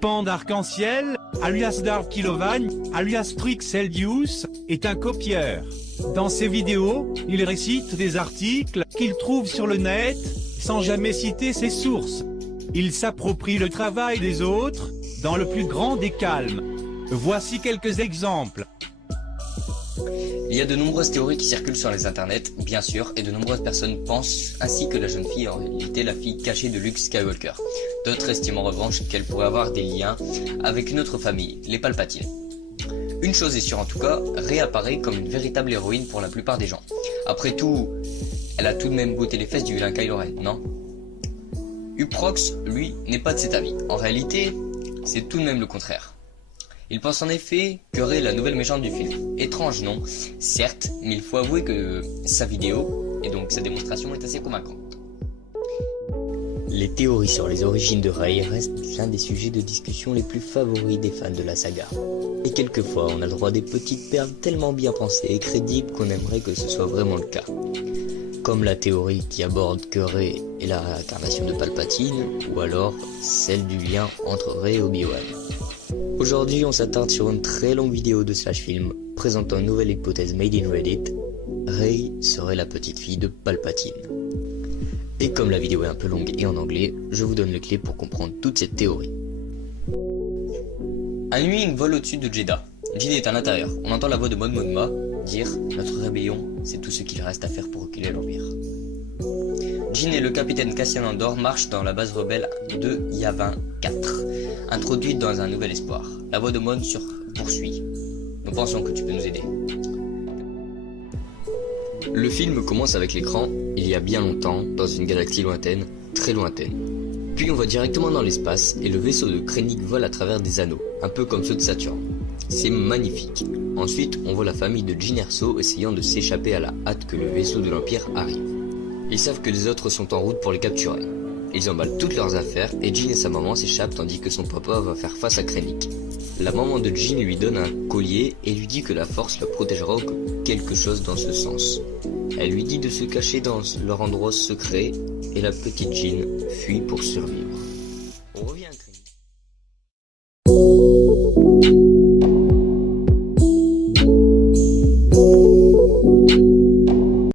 Pan d'Arc-en-Ciel, alias Dark Kilovan, alias Trixeldius, est un copieur. Dans ses vidéos, il récite des articles qu'il trouve sur le net, sans jamais citer ses sources. Il s'approprie le travail des autres, dans le plus grand des calmes. Voici quelques exemples. Il y a de nombreuses théories qui circulent sur les internets, bien sûr, et de nombreuses personnes pensent ainsi que la jeune fille est en réalité la fille cachée de Luke Skywalker. D'autres estiment en revanche qu'elle pourrait avoir des liens avec une autre famille, les Palpatine. Une chose est sûre en tout cas, Rey apparaît comme une véritable héroïne pour la plupart des gens. Après tout, elle a tout de même botté les fesses du vilain Kylo Ren, non? Uprox, lui, n'est pas de cet avis. En réalité, c'est tout de même le contraire. Il pense en effet que Rey est la nouvelle méchante du film. Étrange, non? Certes, mais il faut avouer que sa vidéo, et donc sa démonstration, est assez convaincante. Les théories sur les origines de Rey restent l'un des sujets de discussion les plus favoris des fans de la saga. Et quelquefois, on a le droit à des petites perles tellement bien pensées et crédibles qu'on aimerait que ce soit vraiment le cas. Comme la théorie qui aborde que Rey est la réincarnation de Palpatine, ou alors celle du lien entre Rey et Obi-Wan. Aujourd'hui, on s'attarde sur une très longue vidéo de Slash-Film présentant une nouvelle hypothèse made in Reddit. Rey serait la petite fille de Palpatine. Et comme la vidéo est un peu longue et en anglais, je vous donne les clés pour comprendre toute cette théorie. Un Wing vole au-dessus de Jeddah. Jin est à l'intérieur. On entend la voix de Mon Mothma dire « Notre rébellion, c'est tout ce qu'il reste à faire pour reculer l'Empire ». Jin et le capitaine Cassian Andor marchent dans la base rebelle de Yavin 4, introduite dans un nouvel espoir. La voix de Mon poursuit. Nous pensons que tu peux nous aider. Le film commence avec l'écran, il y a bien longtemps, dans une galaxie lointaine, très lointaine. Puis on va directement dans l'espace et le vaisseau de Krennic vole à travers des anneaux, un peu comme ceux de Saturne. C'est magnifique. Ensuite, on voit la famille de Jyn Erso essayant de s'échapper à la hâte que le vaisseau de l'Empire arrive. Ils savent que les autres sont en route pour les capturer. Ils emballent toutes leurs affaires et Jyn et sa maman s'échappent tandis que son papa va faire face à Krennic. La maman de Jyn lui donne un collier et lui dit que la force la protégera ou quelque chose dans ce sens. Elle lui dit de se cacher dans leur endroit secret et la petite Jyn fuit pour survivre. On revient à